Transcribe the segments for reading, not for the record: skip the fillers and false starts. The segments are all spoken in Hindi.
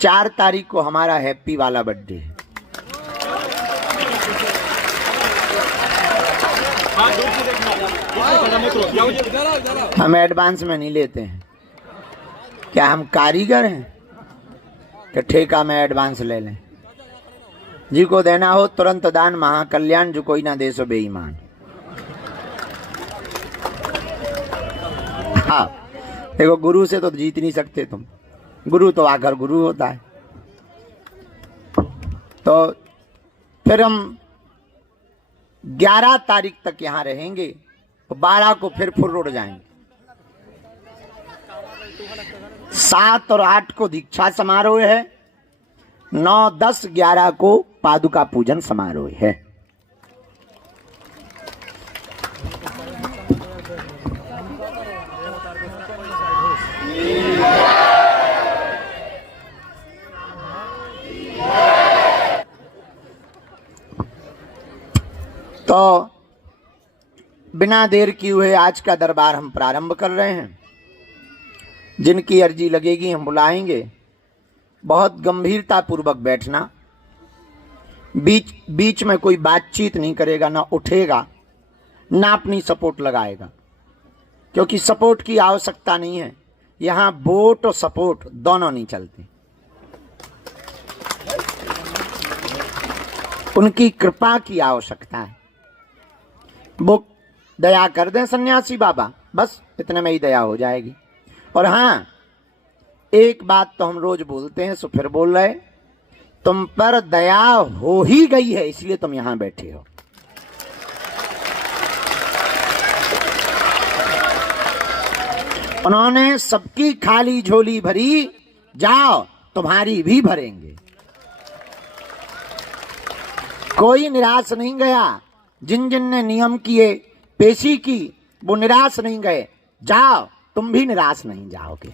4 तारीख को हमारा हैप्पी वाला बर्थडे है। हम एडवांस में नहीं लेते हैं। क्या हम कारीगर हैं कि ठेका में एडवांस ले लें? जी को देना हो तुरंत दान महाकल्याण, जो कोई ना दे सो बेईमान। हाँ देखो, गुरु से तो जीत नहीं सकते तुम, गुरु तो आकर गुरु होता है। तो फिर हम 11 तारीख तक यहाँ रहेंगे, तो 12 को फिर फुर्र जाएंगे। 7 और 8 को दीक्षा समारोह है, 9, 10, 11 को पादुका पूजन समारोह है। तो बिना देर किए हुए आज का दरबार हम प्रारंभ कर रहे हैं। जिनकी अर्जी लगेगी हम बुलाएंगे। बहुत गंभीरता पूर्वक बैठना, बीच में कोई बातचीत नहीं करेगा, ना उठेगा, ना अपनी सपोर्ट लगाएगा, क्योंकि सपोर्ट की आवश्यकता नहीं है। यहाँ वोट और सपोर्ट दोनों नहीं चलते। उनकी कृपा की आवश्यकता है। वो दया कर दें सन्यासी बाबा, बस इतने में ही दया हो जाएगी। और हाँ, एक बात तो हम रोज बोलते हैं, सो फिर बोल रहे, तुम पर दया हो ही गई है, इसलिए तुम यहां बैठे हो। उन्होंने सबकी खाली झोली भरी, जाओ तुम्हारी भी भरेंगे। कोई निराश नहीं गया। जिन जिन ने नियम किए, पेशी की, वो निराश नहीं गए। जाओ तुम भी निराश नहीं जाओगे।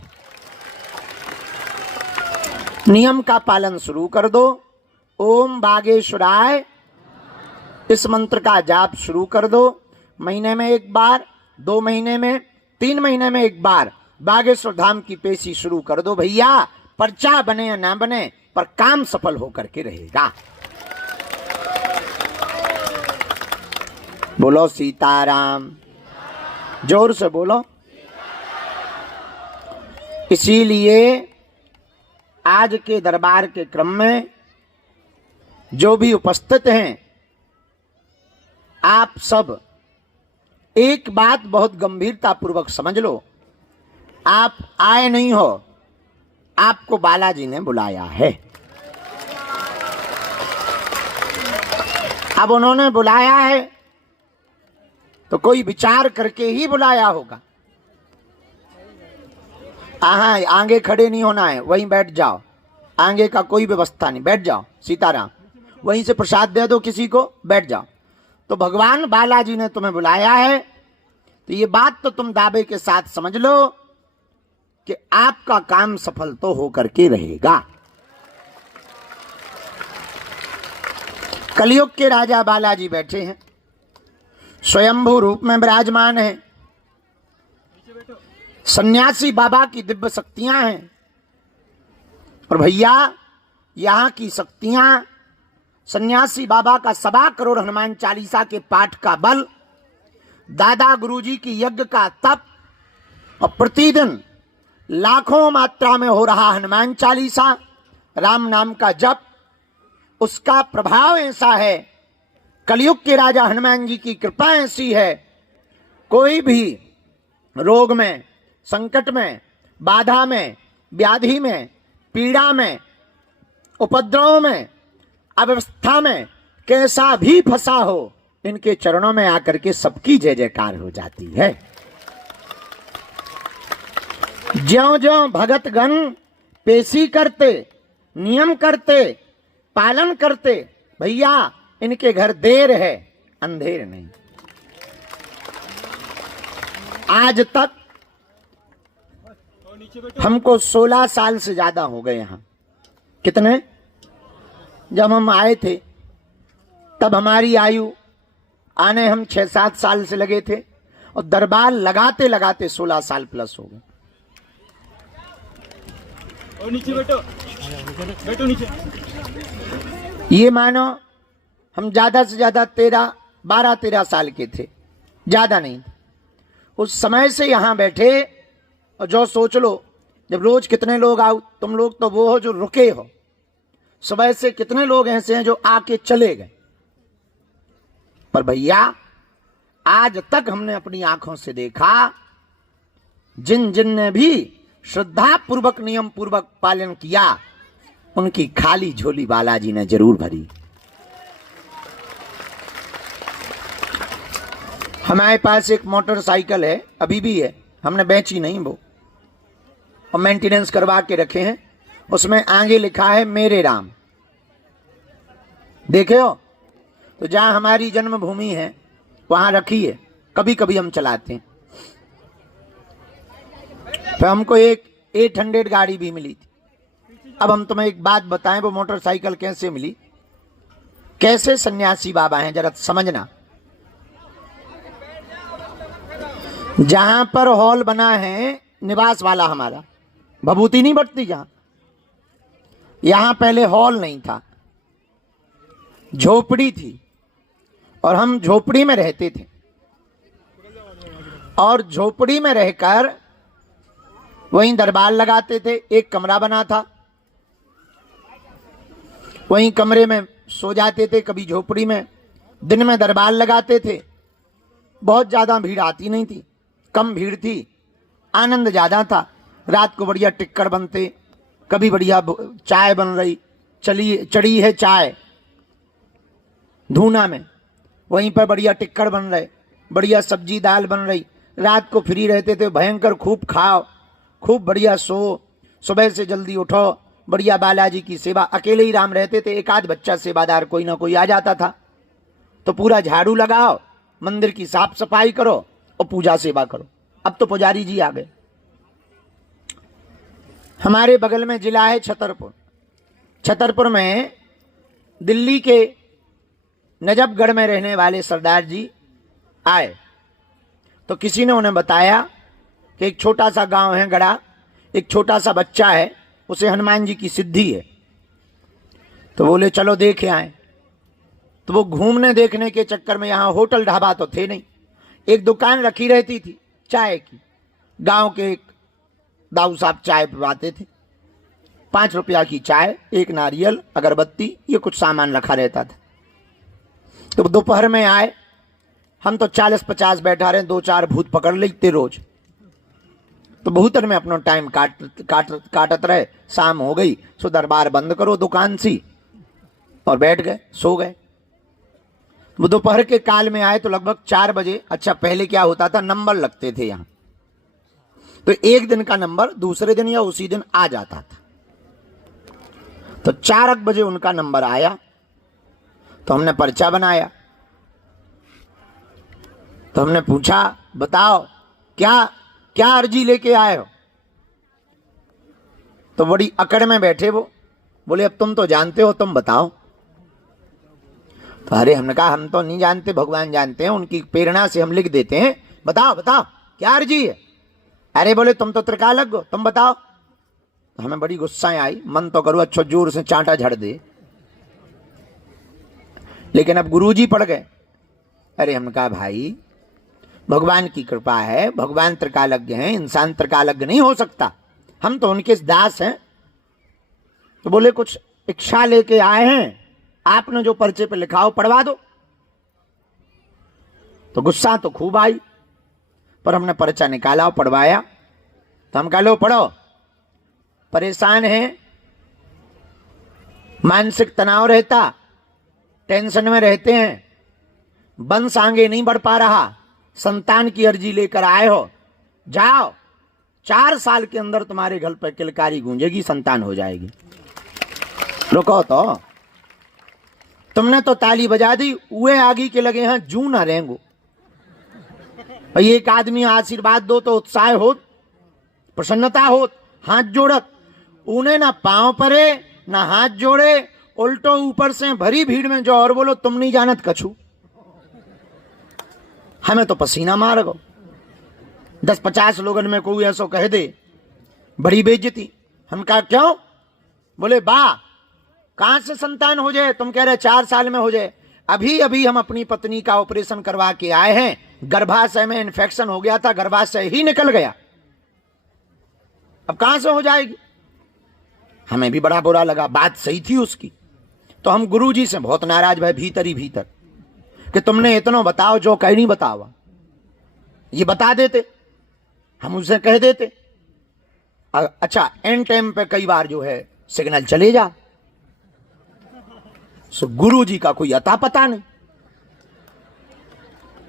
नियम का पालन शुरू कर दो। ओम बागेश्वराय इस मंत्र का जाप शुरू कर दो। महीने में एक बार, 2 महीने में, 3 महीने में एक बार बागेश्वर धाम की पेशी शुरू कर दो भैया। पर्चा बने या ना बने, पर काम सफल होकर के रहेगा। बोलो सीताराम, जोर से बोलो। इसीलिए आज के दरबार के क्रम में जो भी उपस्थित हैं, आप सब एक बात बहुत गंभीरता पूर्वक समझ लो। आप आए नहीं हो, आपको बालाजी ने बुलाया है। अब उन्होंने बुलाया है तो कोई विचार करके ही बुलाया होगा। आगे खड़े नहीं होना है, वहीं बैठ जाओ। आगे का कोई व्यवस्था नहीं, बैठ जाओ। सीताराम, वहीं से प्रसाद दे दो किसी को, बैठ जाओ। तो भगवान बालाजी ने तुम्हें बुलाया है, तो ये बात तो तुम दावे के साथ समझ लो कि आपका काम सफल तो होकर के रहेगा। कलयुग के राजा बालाजी बैठे हैं, स्वयंभू रूप में विराजमान है। सन्यासी बाबा की दिव्य शक्तियां हैं। और भैया, यहां की शक्तियां सन्यासी बाबा का 1.25 करोड़ हनुमान चालीसा के पाठ का बल, दादा गुरुजी की यज्ञ का तप, और प्रतिदिन लाखों मात्रा में हो रहा हनुमान चालीसा, राम नाम का जप, उसका प्रभाव ऐसा है। कलयुग के राजा हनुमान जी की कृपा ऐसी है, कोई भी रोग में, संकट में, बाधा में, व्याधि में, पीड़ा में, उपद्रव में, अव्यवस्था में कैसा भी फंसा हो, इनके चरणों में आकर के सबकी जय जयकार हो जाती है। ज्यों ज्यों भगतगण पेशी करते, नियम करते, पालन करते, भैया इनके घर देर है, अंधेर नहीं। आज तक हमको 16 साल से ज्यादा हो गए यहां। कितने? जब हम आए थे तब हमारी आयु आने हम 6-7 साल से लगे थे, और दरबार लगाते लगाते 16 साल प्लस हो गए। ये मानो हम ज्यादा से ज्यादा 12-13 साल के थे, ज्यादा नहीं थे। उस समय से यहां बैठे, और जो सोच लो जब रोज कितने लोग आओ, तुम लोग तो वो हो जो रुके हो, सुबह से कितने लोग ऐसे हैं जो आके चले गए। पर भैया आज तक हमने अपनी आंखों से देखा, जिन जिन ने भी श्रद्धा पूर्वक नियम पूर्वक पालन किया, उनकी खाली झोली बालाजी ने जरूर भरी। हमारे पास एक मोटरसाइकिल है, अभी भी है, हमने बेची नहीं वो, और मेंटेनेंस करवा के रखे हैं। उसमें आगे लिखा है मेरे राम। देखे हो? तो जहां हमारी जन्मभूमि है वहां रखी है, कभी कभी हम चलाते हैं। तो हमको एक 800 गाड़ी भी मिली थी। अब हम तुम्हें एक बात बताएं, वो मोटरसाइकिल कैसे मिली, कैसे सन्यासी बाबा हैं, जरा समझना। जहां पर हॉल बना है निवास वाला हमारा, भभूति नहीं बटती जहां, यहां पहले हॉल नहीं था, झोपड़ी थी, और हम झोपड़ी में रहते थे। और झोपड़ी में रहकर वहीं दरबार लगाते थे। एक कमरा बना था, वहीं कमरे में सो जाते थे, कभी झोपड़ी में। दिन में दरबार लगाते थे। बहुत ज्यादा भीड़ आती नहीं थी, कम भीड़ थी, आनंद ज्यादा था। रात को बढ़िया टिक्कर बनते, कभी बढ़िया चाय बन रही, चढ़ी है चाय धूना में, वहीं पर बढ़िया टिक्कर बन रहे, बढ़िया सब्जी दाल बन रही। रात को फ्री रहते थे, भयंकर खूब खाओ, खूब बढ़िया सो, सुबह से जल्दी उठो, बढ़िया बालाजी की सेवा। अकेले ही राम रहते थे, एक आध बच्चा सेवादार कोई ना कोई आ जाता था, तो पूरा झाड़ू लगाओ, मंदिर की साफ सफाई करो और पूजा सेवा करो। अब तो पुजारी जी आ गए। हमारे बगल में जिला है छतरपुर। छतरपुर में दिल्ली के नजफगढ़ में रहने वाले सरदार जी आए, तो किसी ने उन्हें बताया कि एक छोटा सा गांव है गड़ा, एक छोटा सा बच्चा है, उसे हनुमान जी की सिद्धि है। तो बोले चलो देखे आए। तो वो घूमने देखने के चक्कर में, यहां होटल ढाबा तो थे नहीं, एक दुकान रखी रहती थी चाय की। गांव के एक दाऊ साहब चाय पिवाते थे, 5 रुपया की चाय, एक नारियल, अगरबत्ती, ये कुछ सामान रखा रहता था। तो दोपहर में आए, हम तो 40-50 बैठा रहे, 2-4 भूत पकड़ लेते रोज। तो भूतन में अपना टाइम काटत रहे। शाम हो गई, सो दरबार बंद करो दुकान सी, और बैठ गए, सो गए। वो दोपहर के काल में आए तो लगभग 4 बजे। अच्छा, पहले क्या होता था, नंबर लगते थे यहाँ, तो एक दिन का नंबर दूसरे दिन या उसी दिन आ जाता था। तो 4 बजे उनका नंबर आया, तो हमने पर्चा बनाया। तो हमने पूछा, बताओ क्या अर्जी लेके आए हो? तो बड़ी अकड़ में बैठे वो, बोले अब तुम तो जानते हो, तुम बताओ। तो अरे, हमने कहा हम तो नहीं जानते, भगवान जानते हैं, उनकी प्रेरणा से हम लिख देते हैं, बताओ बताओ क्या अर्जी है। अरे बोले तुम तो त्रिकालज्ञ हो, तुम बताओ। तो हमें बड़ी गुस्सा आई, मन तो करूँ अच्छा जोर से चांटा झड़ दे, लेकिन अब गुरुजी पड़ गए। अरे हमने कहा भाई, भगवान की कृपा है, भगवान त्रिकालज्ञ हैं, इंसान त्रिकालज्ञ नहीं हो सकता, हम तो उनके दास हैं। तो बोले कुछ इच्छा लेके आए हैं, आपने जो पर्चे पे लिखा हो पढ़वा दो। तो गुस्सा तो खूब आई, पर हमने पर्चा निकाला और पढ़वाया। तो हम कहा लो पढ़ो, परेशान है, मानसिक तनाव रहता, टेंशन में रहते हैं, वंश आगे नहीं बढ़ पा रहा, संतान की अर्जी लेकर आए हो, जाओ 4 साल के अंदर तुम्हारे घर पर किलकारी गूंजेगी, संतान हो जाएगी। रुको तो, तुमने तो ताली बजा दी, उए आगे के लगे हैं जू ना रहेंगो। भाई एक आदमी आशीर्वाद दो तो उत्साह हो, प्रसन्नता हो, हाथ जोड़त, उन्हें ना पांव परे ना हाथ जोड़े, उल्टो ऊपर से भरी भीड़ में जो और बोलो तुम नहीं जानत कछु। हमें तो पसीना मार गो, 10-50 लोगन में कोई ऐसा कह दे, बड़ी बेइज्जती। हम कहा क्यों? बोले बा कहां से संतान हो जाए? तुम कह रहे 4 साल में हो जाए। अभी अभी हम अपनी पत्नी का ऑपरेशन करवा के आए हैं, गर्भाशय में इन्फेक्शन हो गया था, गर्भाशय ही निकल गया, अब कहां से हो जाएगी? हमें भी बड़ा बुरा लगा, बात सही थी उसकी। तो हम गुरुजी से बहुत नाराज भय भीतर ही भीतर कि तुमने इतना बताओ जो कहीं नहीं बतावा, ये बता देते, हम उनसे कह देते। अच्छा एंड टाइम पे कई बार जो है सिग्नल चले जा, सो गुरुजी का कोई अता पता नहीं।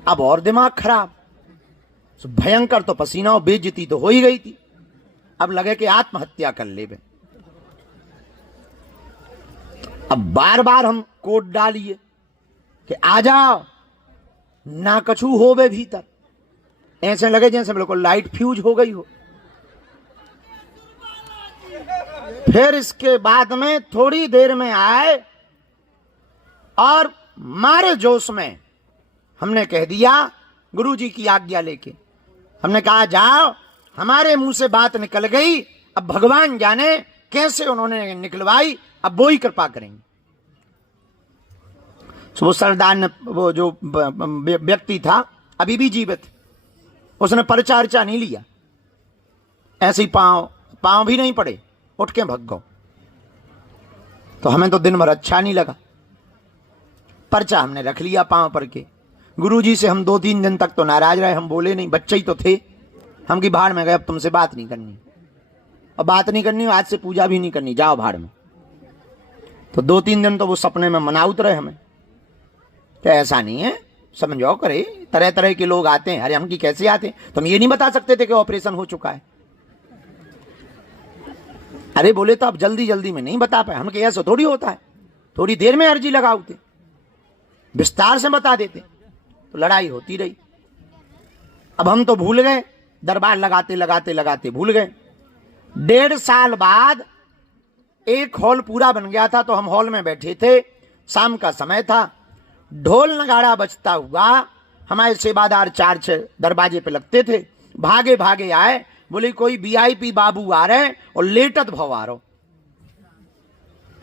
अब और दिमाग खराब, सो भयंकर तो पसीना और बेइज्जती तो हो ही गई थी। अब लगे कि आत्महत्या कर ले। अब बार बार हम कोड डालिए कि आ जाओ, ना कछु हो बे भीतर, ऐसे लगे जैसे बिल्कुल लाइट फ्यूज हो गई हो। फिर इसके बाद में थोड़ी देर में आए और मारे जोश में हमने कह दिया, गुरुजी की आज्ञा लेके हमने कहा जाओ, हमारे मुंह से बात निकल गई, अब भगवान जाने कैसे उन्होंने निकलवाई, अब वो ही कृपा करेंगे। तो वो सरदार ने, वो जो व्यक्ति था अभी भी जीवित, उसने पर्चा अर्चा नहीं लिया, ऐसे ही पांव भी नहीं पड़े, उठ के भग गो। तो हमें तो दिन भर अच्छा नहीं लगा, पर्चा हमने रख लिया पांव पर के। गुरुजी से हम 2-3 दिन तक तो नाराज रहे, हम बोले नहीं, बच्चे ही तो थे हम, की भाड़ में गए, अब तुमसे बात नहीं करनी, अब बात नहीं करनी, आज से पूजा भी नहीं करनी, जाओ भाड़ में। तो 2-3 दिन तो वो सपने में मना उतरे हमें, तो ऐसा नहीं है, समझो करे, तरह तरह के लोग आते हैं। अरे हम की कैसे आते हैं? तुम ये नहीं बता सकते थे कि ऑपरेशन हो चुका है? अरे बोले तो अब जल्दी जल्दी में नहीं बता पाए। हम के ऐसा थोड़ी होता है, थोड़ी देर में अर्जी लगाते, विस्तार से बता देते, तो लड़ाई होती रही। अब हम तो भूल गए, दरबार लगाते लगाते लगाते भूल गए। 1.5 साल बाद एक हॉल पूरा बन गया था, तो हम हॉल में बैठे थे, शाम का समय था, ढोल नगाड़ा बजता हुआ हमारे सेवादार 4-6 दरवाजे पे लगते थे, भागे भागे आए, बोले कोई वीआईपी बाबू आ रहे और लेटत भव आ रहो।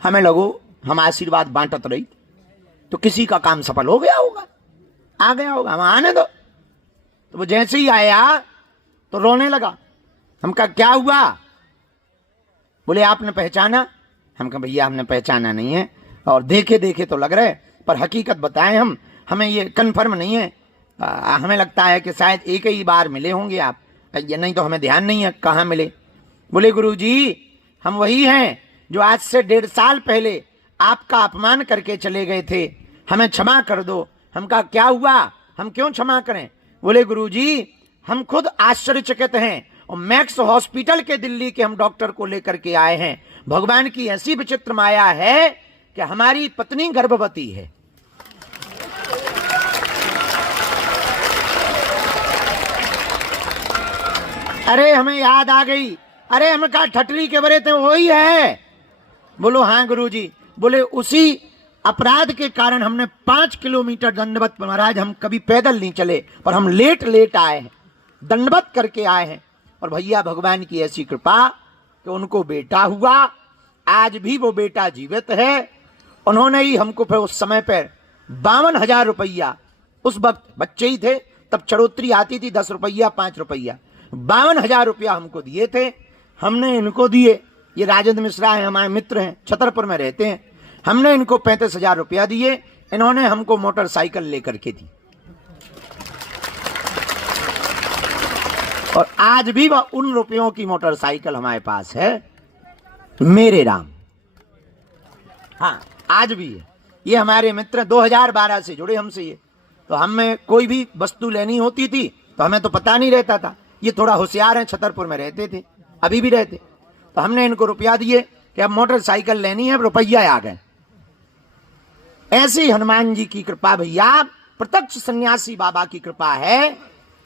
हमें लगो हम आशीर्वाद बांटत रही, तो किसी का काम सफल हो गया होगा, आ गया होगा, हम आने दो। तो वो जैसे ही आया तो रोने लगा। हम कहा क्या हुआ? बोले आपने पहचाना? हम कहा भैया हमने पहचाना नहीं है, और देखे देखे तो लग रहे, पर हकीकत बताएं हम, हमें ये कन्फर्म नहीं है, हमें लगता है कि शायद एक ही बार मिले होंगे आप, ये नहीं तो हमें ध्यान नहीं है कहाँ मिले। बोले गुरुजी हम वही हैं जो आज से 1.5 साल पहले आपका अपमान करके चले गए थे, हमें क्षमा कर दो। हम कहा क्या हुआ, हम क्यों क्षमा करें? बोले गुरुजी हम खुद आश्चर्यचकित हैं, और मैक्स हॉस्पिटल के दिल्ली के हम डॉक्टर को लेकर के आए हैं। भगवान की ऐसी विचित्र माया है कि हमारी पत्नी गर्भवती है। अरे हमें याद आ गई, अरे हमें कहा ठटरी के बरे थे वही है। बोलो हाँ गुरुजी। बोले उसी अपराध के कारण हमने 5 किलोमीटर दंडवत, महाराज हम कभी पैदल नहीं चले, पर हम लेट आए हैं, दंडवत करके आए हैं। और भैया भगवान की ऐसी कृपा कि उनको बेटा हुआ, आज भी वो बेटा जीवित है। उन्होंने ही हमको फिर उस समय पर 52,000 रुपया, उस वक्त बच्चे ही थे, तब चढ़ोतरी आती थी 10 रुपया 5 रुपया, 52,000 रुपया हमको दिए थे। हमने इनको दिए, ये राजेंद्र मिश्रा है, हमारे मित्र हैं, छतरपुर में रहते हैं, हमने इनको 35,000 रुपया दिए, इन्होंने हमको मोटरसाइकिल लेकर के दी। और आज भी वह उन रुपयों की मोटरसाइकिल हमारे पास है, मेरे राम। हाँ आज भी है, ये हमारे मित्र 2012 से जुड़े हमसे। ये तो हमें कोई भी वस्तु लेनी होती थी तो हमें तो पता नहीं रहता था, ये थोड़ा होशियार है, छतरपुर में रहते थे, अभी भी रहते, तो हमने इनको रुपया दिए कि अब मोटरसाइकिल लेनी है, रुपया आ गए। ऐसी हनुमान जी की कृपा भैया, प्रत्यक्ष सन्यासी बाबा की कृपा है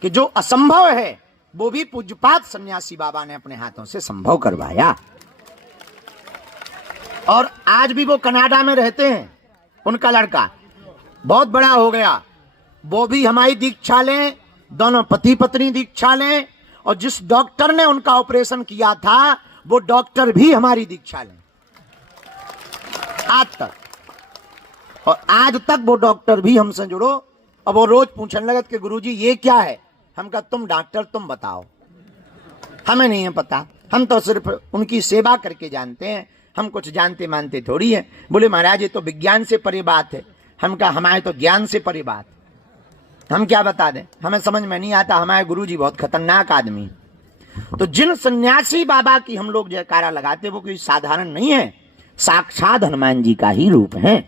कि जो असंभव है वो भी पूज्यपात सन्यासी बाबा ने अपने हाथों से संभव करवाया। और आज भी वो कनाडा में रहते हैं, उनका लड़का बहुत बड़ा हो गया, वो भी हमारी दीक्षा लें, दोनों पति पत्नी दीक्षा लें, और जिस डॉक्टर ने उनका ऑपरेशन किया था वो डॉक्टर भी हमारी दीक्षा लें। आज तक। और आज तक वो डॉक्टर भी हमसे जुड़ो और वो रोज पूछने लगत कि गुरुजी ये क्या है। हम कहा तुम डॉक्टर तुम बताओ, हमें नहीं है पता, हम तो सिर्फ उनकी सेवा करके जानते हैं, हम कुछ जानते मानते थोड़ी है। बोले महाराज ये तो विज्ञान से परे बात है। हम कहा हमारे तो ज्ञान से परे बात, हम क्या बता दें, हमें समझ में नहीं आता। हमारे गुरुजी बहुत खतरनाक आदमी है। तो जिन सन्यासी बाबा की हम लोग जयकारा लगाते वो कोई साधारण नहीं है, साक्षात हनुमान जी का ही रूप है।